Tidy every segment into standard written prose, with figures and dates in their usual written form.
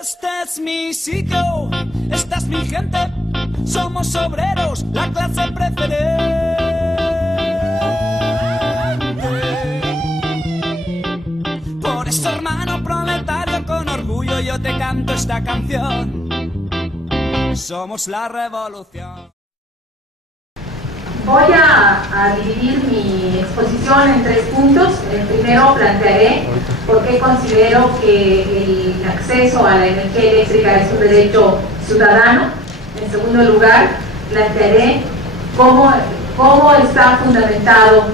Este es mi sitio, esta es mi gente, somos obreros, la clase preferente. Por eso, hermano proletario, con orgullo yo te canto esta canción. Somos la revolución. Voy a dividir mi exposición en 3 puntos. Primero plantearé por qué considero que el acceso a la energía eléctrica es un derecho ciudadano. En segundo lugar, plantearé cómo está fundamentado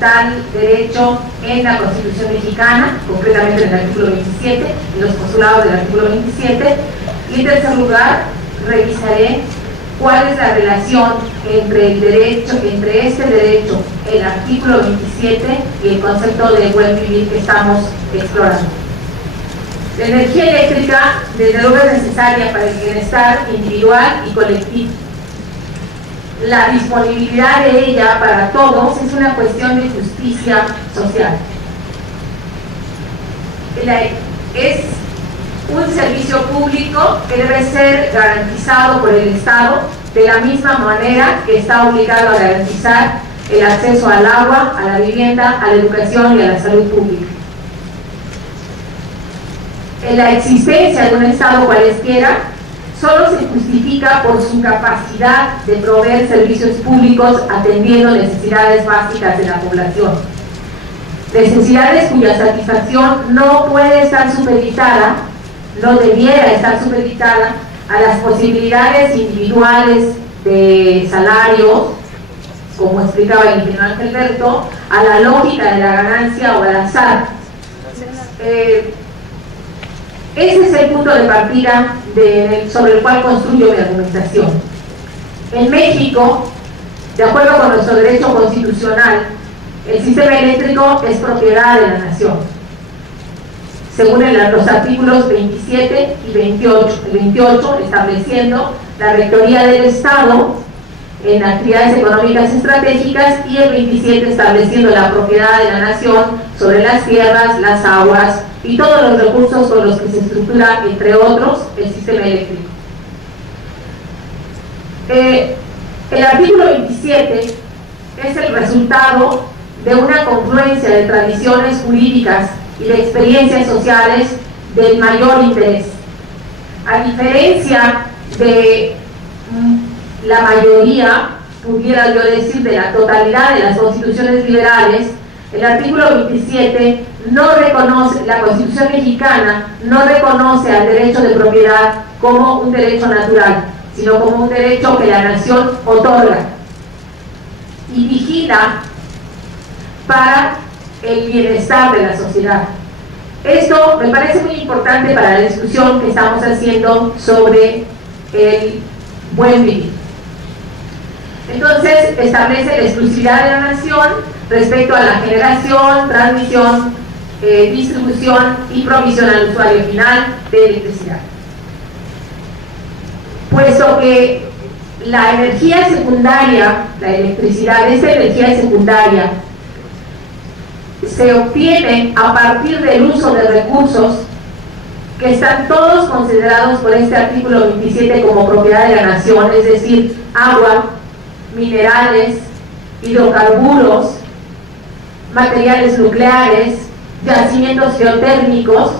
tal derecho en la Constitución mexicana, concretamente en el artículo 27, en los postulados del artículo 27. Y en tercer lugar, revisaré cuál es la relación entre este derecho, el artículo 27 y el concepto de buen vivir que estamos explorando. La energía eléctrica, desde luego, es necesaria para el bienestar individual y colectivo. La disponibilidad de ella para todos es una cuestión de justicia social. Es un servicio público que debe ser garantizado por el Estado de la misma manera que está obligado a garantizar el acceso al agua, a la vivienda, a la educación y a la salud pública. La existencia de un Estado cualesquiera solo se justifica por su capacidad de proveer servicios públicos atendiendo necesidades básicas de la población. Necesidades cuya satisfacción no puede estar supeditada, no debiera estar supeditada a las posibilidades individuales de salarios, como explicaba el ingeniero Ángel Berto, a la lógica de la ganancia o al azar. Ese es el punto de partida sobre el cual construyo mi argumentación. En México, de acuerdo con nuestro derecho constitucional, el sistema eléctrico es propiedad de la nación, según los artículos 27 y 28. El 28 estableciendo la rectoría del Estado en actividades económicas estratégicas y el 27 estableciendo la propiedad de la nación sobre las tierras, las aguas y todos los recursos con los que se estructura, entre otros, el sistema eléctrico. El artículo 27 es el resultado de una confluencia de tradiciones jurídicas y de experiencias sociales del mayor interés. A diferencia de la mayoría, pudiera yo decir, de la totalidad de las constituciones liberales, el artículo 27 no reconoce, la Constitución mexicana no reconoce al derecho de propiedad como un derecho natural, sino como un derecho que la nación otorga y vigila para el bienestar de la sociedad. Esto me parece muy importante para la discusión que estamos haciendo sobre el buen vivir. Entonces, establece la exclusividad de la nación respecto a la generación, transmisión, distribución y provisión al usuario final de electricidad. Puesto que la energía secundaria, la electricidad, esta energía secundaria, se obtiene a partir del uso de recursos que están todos considerados por este artículo 27 como propiedad de la nación, es decir, agua, minerales, hidrocarburos, materiales nucleares, yacimientos geotérmicos.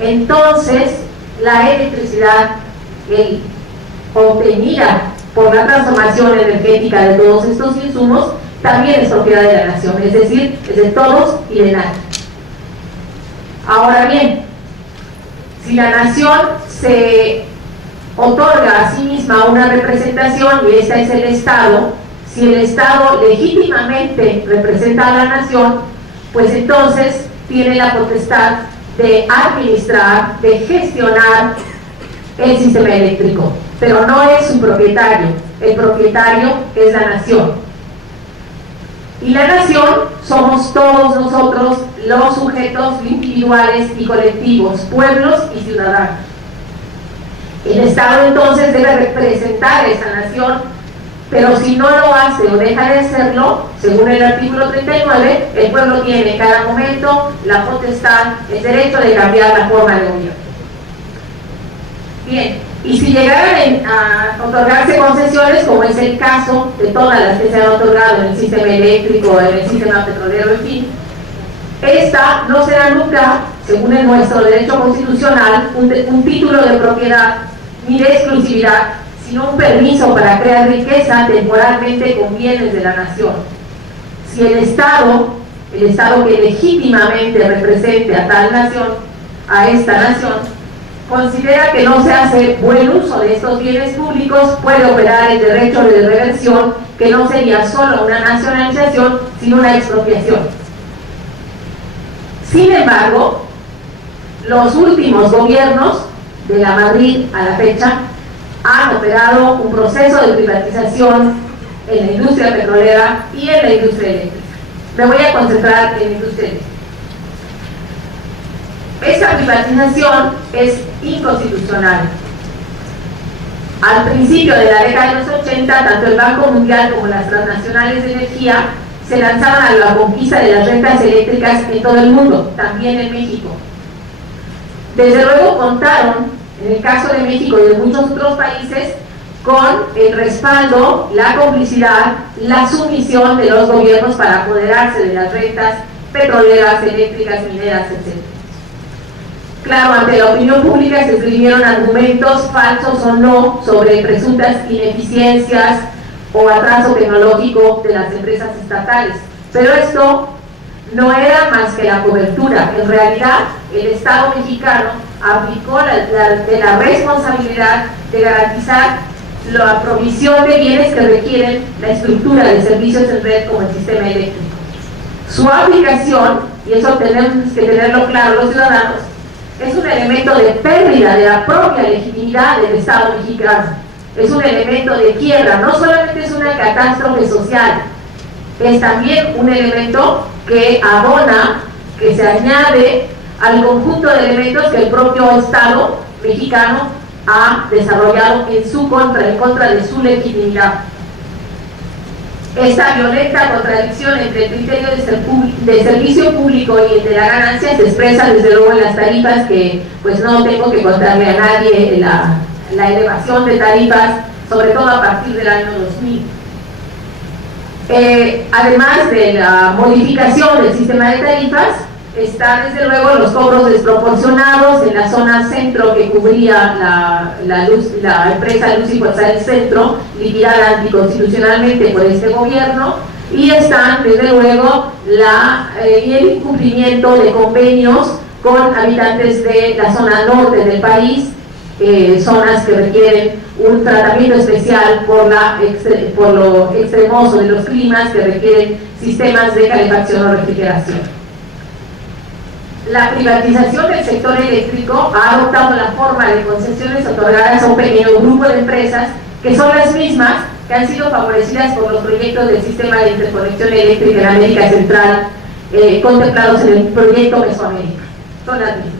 Entonces la electricidad obtenida por la transformación energética de todos estos insumos también es propiedad de la nación, es decir, es de todos y de nadie. Ahora bien, si la nación se otorga a sí misma una representación, y esta es el Estado, si el Estado legítimamente representa a la nación, pues entonces tiene la potestad de administrar, de gestionar el sistema eléctrico, pero no es su propietario, el propietario es la nación. Y la nación somos todos nosotros, los sujetos individuales y colectivos, pueblos y ciudadanos. El Estado entonces debe representar a esa nación, pero si no lo hace o deja de hacerlo, según el artículo 39, el pueblo tiene en cada momento la potestad, el derecho de cambiar la forma de gobierno. Bien, y si llegaran a otorgarse concesiones, como es el caso de todas las que se han otorgado en el sistema eléctrico, en el sistema petrolero, en fin, esta no será nunca, según el nuestro derecho constitucional, un título de propiedad ni de exclusividad, sino un permiso para crear riqueza temporalmente con bienes de la nación. Si el Estado que legítimamente represente a tal nación, a esta nación, considera que no se hace buen uso de estos bienes públicos, puede operar el derecho de reversión, que no sería solo una nacionalización, sino una expropiación. Sin embargo, los últimos gobiernos de la Madrid a la fecha han operado un proceso de privatización en la industria petrolera y en la industria eléctrica. Me voy a concentrar en la industria eléctrica. Esta privatización es inconstitucional. Al principio de la década de los 80, tanto el Banco Mundial como las transnacionales de energía se lanzaron a la conquista de las rentas eléctricas en todo el mundo, también en México. Desde luego contaron, en el caso de México y de muchos otros países, con el respaldo, la complicidad, la sumisión de los gobiernos para apoderarse de las rentas petroleras, eléctricas, mineras, etc. Claro, ante la opinión pública se escribieron argumentos falsos o no sobre presuntas ineficiencias o atraso tecnológico de las empresas estatales, pero esto no era más que la cobertura. En realidad, el Estado mexicano aplicó la responsabilidad de garantizar la provisión de bienes que requieren la estructura de servicios en red como el sistema eléctrico. Su aplicación, y eso tenemos que tenerlo claro los ciudadanos, es un elemento de pérdida de la propia legitimidad del Estado mexicano. Es un elemento de quiebra, no solamente es una catástrofe social, es también un elemento que abona, que se añade al conjunto de elementos que el propio Estado mexicano ha desarrollado en su contra, en contra de su legitimidad. Esta violenta contradicción entre el criterio de servicio público y el de la ganancia se expresa desde luego en las tarifas, que pues no tengo que contarle a nadie la elevación de tarifas, sobre todo a partir del año 2000. Además de la modificación del sistema de tarifas, están desde luego los cobros desproporcionados en la zona centro que cubría la empresa Luz y Fuerza del Centro, liquidada anticonstitucionalmente por este gobierno, y están desde luego el incumplimiento de convenios con habitantes de la zona norte del país, zonas que requieren un tratamiento especial por lo extremoso de los climas, que requieren sistemas de calefacción o refrigeración. La privatización del sector eléctrico ha adoptado la forma de concesiones otorgadas a un pequeño grupo de empresas que son las mismas que han sido favorecidas por los proyectos del sistema de interconexión eléctrica en América Central contemplados en el proyecto Mesoamérica. Son las mismas.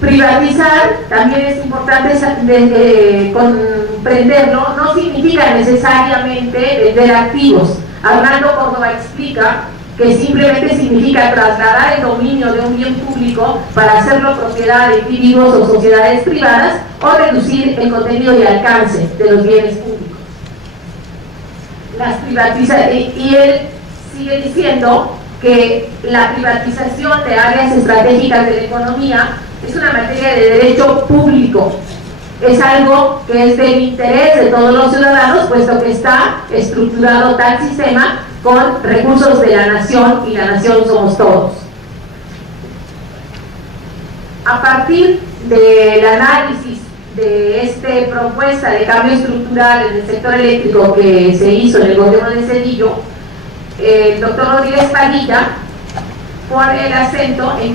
Privatizar, también es importante comprenderlo, no significa necesariamente vender activos. Arnaldo Córdoba explica que simplemente significa trasladar el dominio de un bien público para hacerlo propiedad de individuos o sociedades privadas, o reducir el contenido y alcance de los bienes públicos. Y él sigue diciendo que la privatización de áreas estratégicas de la economía es una materia de derecho público. Es algo que es del interés de todos los ciudadanos, puesto que está estructurado tal sistema con recursos de la nación, y la nación somos todos. A partir del análisis de esta propuesta de cambio estructural en el sector eléctrico que se hizo en el gobierno de Zedillo, el doctor Rodríguez Padilla pone el acento en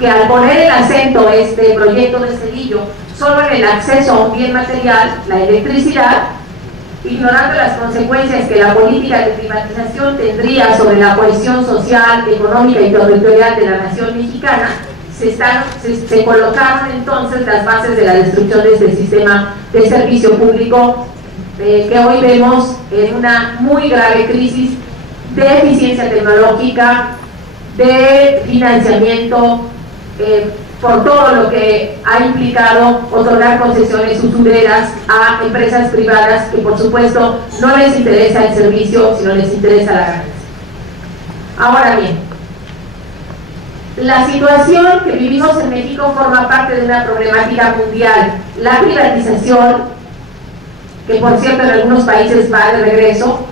que al poner el acento este proyecto de Zedillo solo en el acceso a un bien material, la electricidad, ignorando las consecuencias que la política de privatización tendría sobre la cohesión social, económica y territorial de la nación mexicana, se colocaron entonces las bases de la destrucción de este sistema de servicio público que hoy vemos en una muy grave crisis de eficiencia tecnológica, de financiamiento por todo lo que ha implicado otorgar concesiones usureras a empresas privadas que por supuesto no les interesa el servicio, sino les interesa la ganancia. Ahora bien, la situación que vivimos en México forma parte de una problemática mundial. La privatización, que por cierto en algunos países va de regreso,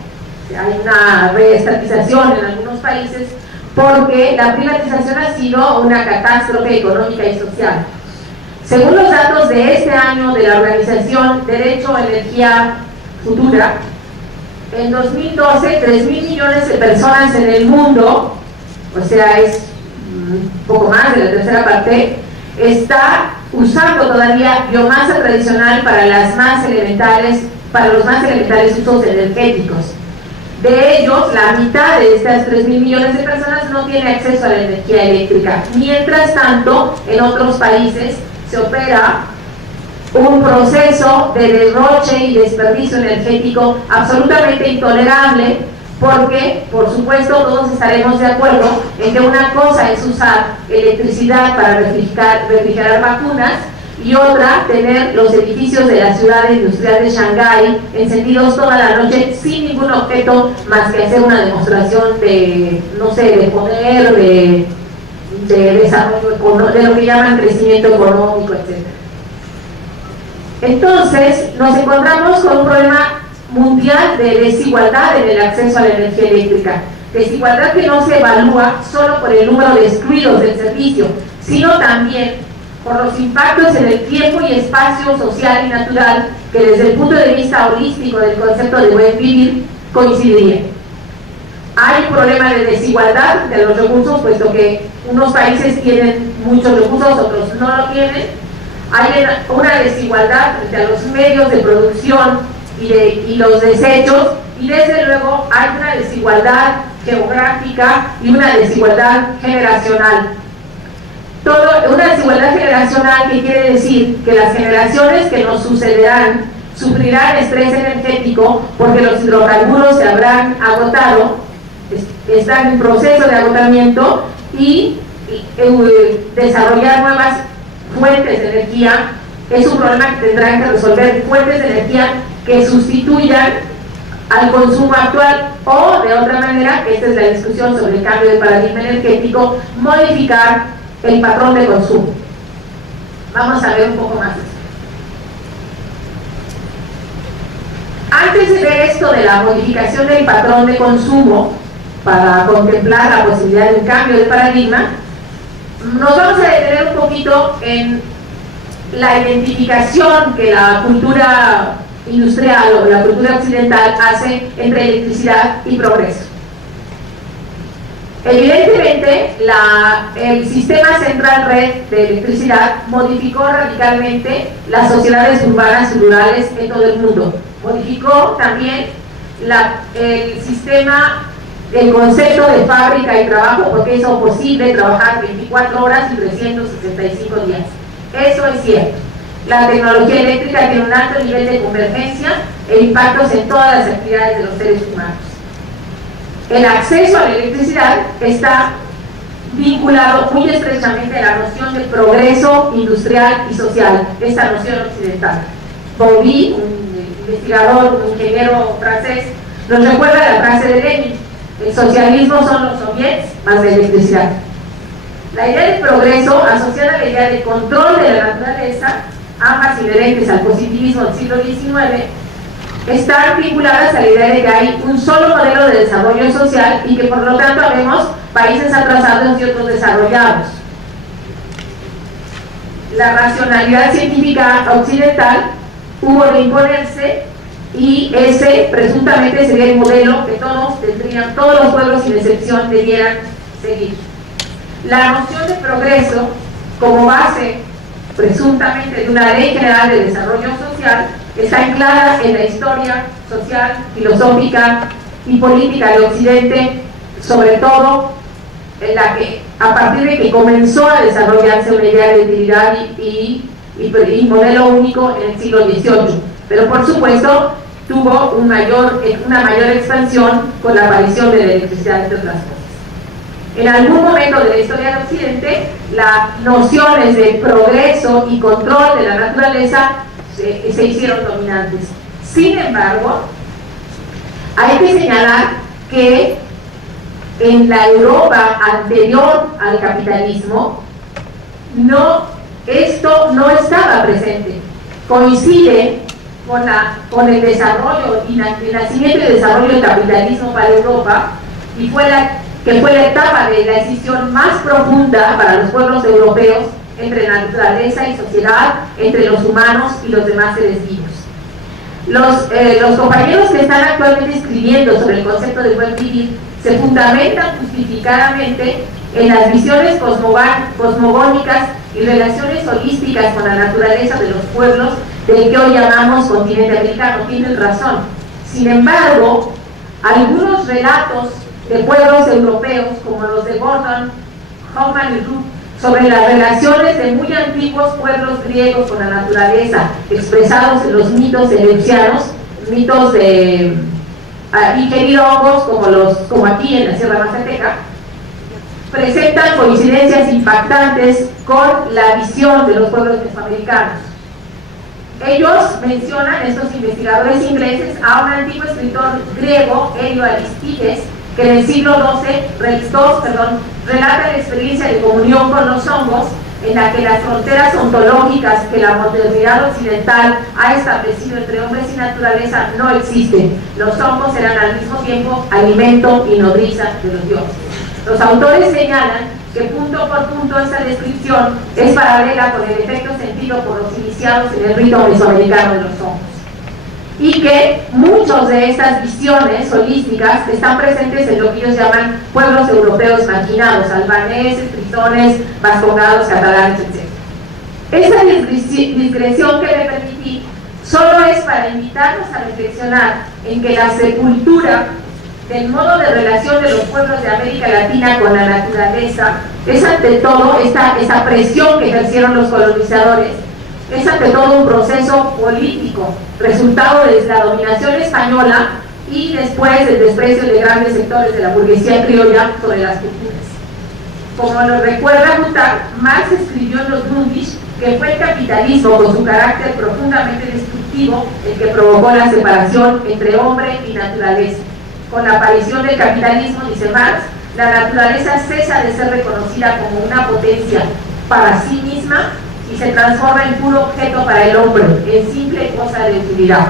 hay una reestatización en algunos países, porque la privatización ha sido una catástrofe económica y social. Según los datos de este año de la organización Derecho a Energía Futura, en 2012 3.000 millones de personas en el mundo, o sea es un poco más de la tercera parte, está usando todavía biomasa tradicional para los más elementales usos energéticos. De ellos, la mitad de estas 3.000 millones de personas no tiene acceso a la energía eléctrica. Mientras tanto, en otros países se opera un proceso de derroche y desperdicio energético absolutamente intolerable, porque, por supuesto, todos estaremos de acuerdo en que una cosa es usar electricidad para refrigerar vacunas y otra, tener los edificios de la ciudad industrial de Shanghái encendidos toda la noche sin ningún objeto más que hacer una demostración de, no sé, de poder, de desarrollo, de lo que llaman crecimiento económico, etc. Entonces, nos encontramos con un problema mundial de desigualdad en el acceso a la energía eléctrica. Desigualdad que no se evalúa solo por el número de excluidos del servicio, sino también por los impactos en el tiempo y espacio social y natural que desde el punto de vista holístico del concepto de buen vivir coincidirían. Hay un problema de desigualdad de los recursos, puesto que unos países tienen muchos recursos, otros no lo tienen. Hay una desigualdad frente a los medios de producción y los desechos, y desde luego hay una desigualdad geográfica y una desigualdad generacional. Una desigualdad generacional que quiere decir que las generaciones que nos sucederán sufrirán estrés energético porque los hidrocarburos se habrán agotado, están en proceso de agotamiento, y desarrollar nuevas fuentes de energía es un problema que tendrán que resolver, fuentes de energía que sustituyan al consumo actual, o de otra manera, que esta es la discusión sobre el cambio de paradigma energético, modificar el patrón de consumo. Vamos a ver un poco más esto. Antes de ver esto de la modificación del patrón de consumo para contemplar la posibilidad de un cambio de paradigma, nos vamos a detener un poquito en la identificación que la cultura industrial o la cultura occidental hace entre electricidad y progreso. Evidentemente, el sistema central red de electricidad modificó radicalmente las sociedades urbanas y rurales en todo el mundo. Modificó también el concepto de fábrica y trabajo, porque hizo posible trabajar 24 horas y 365 días. Eso es cierto. La tecnología eléctrica tiene un alto nivel de convergencia e impactos en todas las actividades de los seres humanos. El acceso a la electricidad está vinculado muy estrechamente a la noción de progreso industrial y social, esta noción occidental. Bobby, un investigador, un ingeniero francés, nos recuerda la frase de Lenin: el socialismo son los soviets más la electricidad. La idea de progreso, asociada a la idea de control de la naturaleza, ambas inherentes al positivismo del siglo XIX, están vinculadas a la idea de que hay un solo modelo de desarrollo social y que por lo tanto habemos países atrasados y otros desarrollados. La racionalidad científica occidental hubo de imponerse, y ese presuntamente sería el modelo que todos los pueblos sin excepción debieran seguir. La noción de progreso como base presuntamente de una ley general de desarrollo social está anclada en la historia social, filosófica y política de Occidente, sobre todo en la que, a partir de que comenzó a desarrollarse una idea de utilidad y modelo único en el siglo XVIII, pero por supuesto tuvo una mayor expansión con la aparición de la electricidad, entre otras cosas. En algún momento de la historia del Occidente, las nociones de progreso y control de la naturaleza se hicieron dominantes. Sin embargo, hay que señalar que en la Europa anterior al capitalismo, esto no estaba presente. Coincide con el desarrollo y el nacimiento y desarrollo del capitalismo para Europa, y fue la etapa de la decisión más profunda para los pueblos europeos entre naturaleza y sociedad, entre los humanos y los demás seres vivos. Los compañeros que están actualmente escribiendo sobre el concepto de buen vivir se fundamentan justificadamente en las visiones cosmogónicas y relaciones holísticas con la naturaleza de los pueblos del que hoy llamamos continente americano. Tienen razón. Sin embargo, algunos relatos de pueblos europeos, como los de Gordon, Hoffman y Roop, sobre las relaciones de muy antiguos pueblos griegos con la naturaleza, expresados en los mitos eleusianos, mitos de ingerir hongos como aquí en la Sierra Mazateca, presentan coincidencias impactantes con la visión de los pueblos mesoamericanos. Ellos mencionan, estos investigadores ingleses, a un antiguo escritor griego, Helio Aristides, que en el siglo XII relata la experiencia de comunión con los hongos, en la que las fronteras ontológicas que la modernidad occidental ha establecido entre hombres y naturaleza no existen. Los hongos eran al mismo tiempo alimento y nodriza de los dioses. Los autores señalan que punto por punto esta descripción es paralela con el efecto sentido por los iniciados en el rito mesoamericano de los hongos, y que muchas de estas visiones holísticas están presentes en lo que ellos llaman pueblos europeos marginados, albaneses, frisones, vascongados, catalanes, etc. Esa digresión que me permití solo es para invitarnos a reflexionar en que la sepultura del modo de relación de los pueblos de América Latina con la naturaleza es ante todo esa presión que ejercieron los colonizadores, es ante todo un proceso político, resultado de la dominación española y después del desprecio de grandes sectores de la burguesía criolla sobre las culturas. Como nos recuerda Guttag, Marx escribió en los Grundrisse que fue el capitalismo con su carácter profundamente destructivo el que provocó la separación entre hombre y naturaleza. Con la aparición del capitalismo, dice Marx, la naturaleza cesa de ser reconocida como una potencia para sí misma y se transforma en puro objeto para el hombre, en simple cosa de utilidad.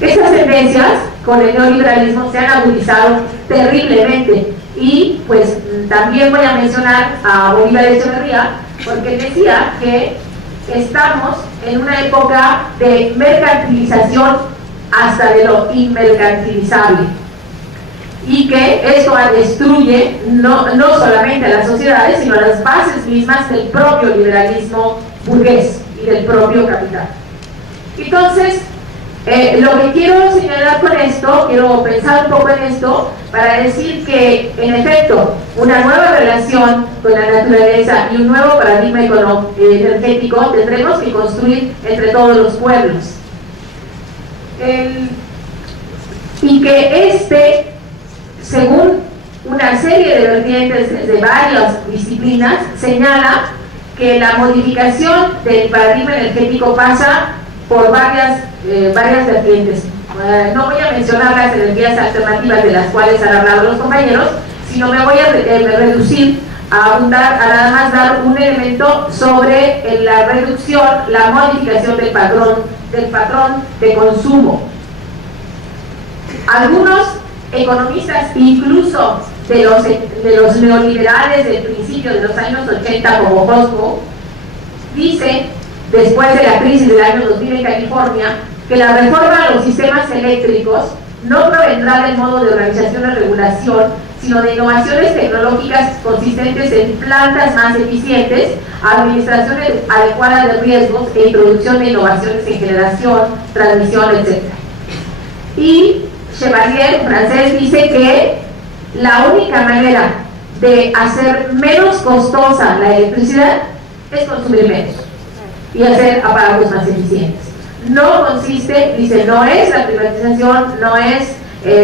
Estas tendencias con el neoliberalismo se han agudizado terriblemente, y pues también voy a mencionar a Bolívar Echeverría, porque decía que estamos en una época de mercantilización hasta de lo inmercantilizable, y que esto destruye no solamente a las sociedades, sino a las bases mismas del propio liberalismo burgués y del propio capital. Entonces, lo que quiero señalar con esto, quiero pensar un poco en esto, para decir que, en efecto, una nueva relación con la naturaleza y un nuevo paradigma energético tendremos que construir entre todos los pueblos. Y que según una serie de vertientes desde varias disciplinas, señala que la modificación del paradigma energético pasa por varias vertientes. No voy a mencionar las energías alternativas de las cuales han hablado los compañeros, sino me voy a reducir a nada más dar un elemento sobre la reducción, la modificación del patrón de consumo. Algunos economistas, incluso de los neoliberales del principio de los años 80, como Hosgo, dice, después de la crisis del año 2000 en California, que la reforma a los sistemas eléctricos no provendrá del modo de organización y regulación, sino de innovaciones tecnológicas consistentes en plantas más eficientes, administración adecuada de riesgos e introducción de innovaciones en generación, transmisión, etc. Y Chevalier, francés, dice que la única manera de hacer menos costosa la electricidad es consumir menos y hacer aparatos más eficientes. No consiste, dice, no es la privatización, no es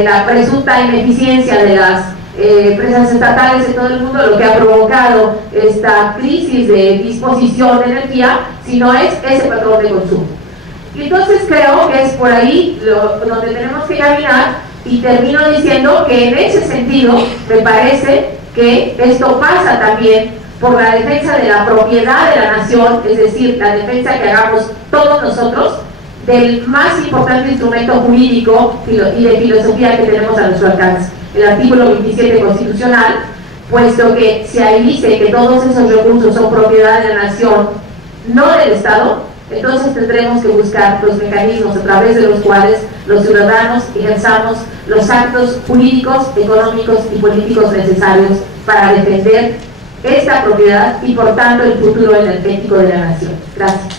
la presunta ineficiencia de las empresas estatales en todo el mundo lo que ha provocado esta crisis de disposición de energía, sino es ese patrón de consumo. Y entonces creo que es por ahí donde tenemos que caminar, y termino diciendo que en ese sentido me parece que esto pasa también por la defensa de la propiedad de la nación, es decir, la defensa que hagamos todos nosotros del más importante instrumento jurídico y de filosofía que tenemos a nuestro alcance, el artículo 27 constitucional, puesto que si ahí dice que todos esos recursos son propiedad de la nación, no del Estado, entonces tendremos que buscar los mecanismos a través de los cuales los ciudadanos ejerzamos los actos jurídicos, económicos y políticos necesarios para defender esta propiedad y por tanto el futuro energético de la nación. Gracias.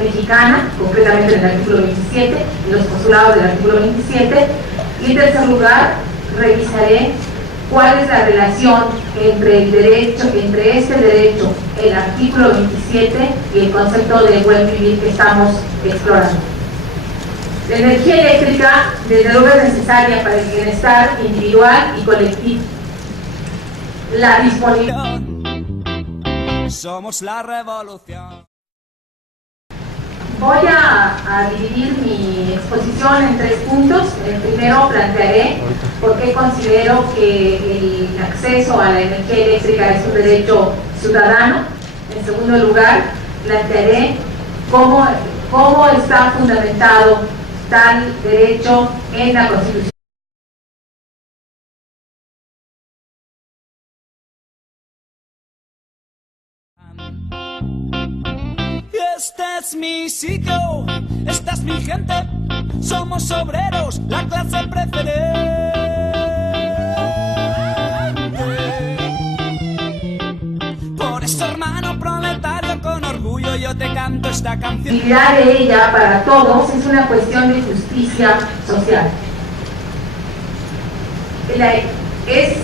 Mexicana, concretamente en el artículo 27, en los postulados del artículo 27, y en tercer lugar revisaré cuál es la relación entre el derecho, entre este derecho, el artículo 27 y el concepto de buen vivir que estamos explorando. La energía eléctrica desde luego es necesaria para el bienestar individual y colectivo. La disponibilidad. Somos la revolución. Voy a dividir mi exposición en 3 puntos. Primero plantearé por qué considero que el acceso a la energía eléctrica es un derecho ciudadano. En segundo lugar, plantearé cómo está fundamentado tal derecho en la Constitución. Este es mi sitio, esta es mi gente, somos obreros, la clase preferente. Por eso, hermano proletario, con orgullo yo te canto esta canción. La utilidad de ella para todos es una cuestión de justicia social. Es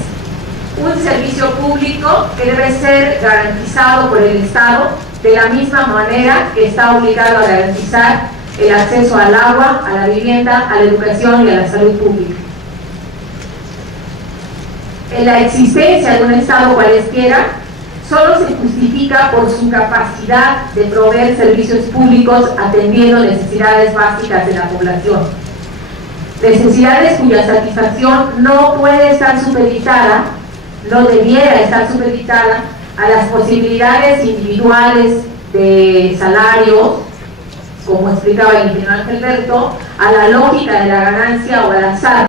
un servicio público que debe ser garantizado por el Estado de la misma manera que está obligado a garantizar el acceso al agua, a la vivienda, a la educación y a la salud pública. La existencia de un Estado cualesquiera solo se justifica por su capacidad de proveer servicios públicos atendiendo necesidades básicas de la población. Necesidades cuya satisfacción no puede estar supeditada, no debiera estar supeditada a las posibilidades individuales de salarios, como explicaba el ingeniero Ángel Berto, a la lógica de la ganancia o al azar.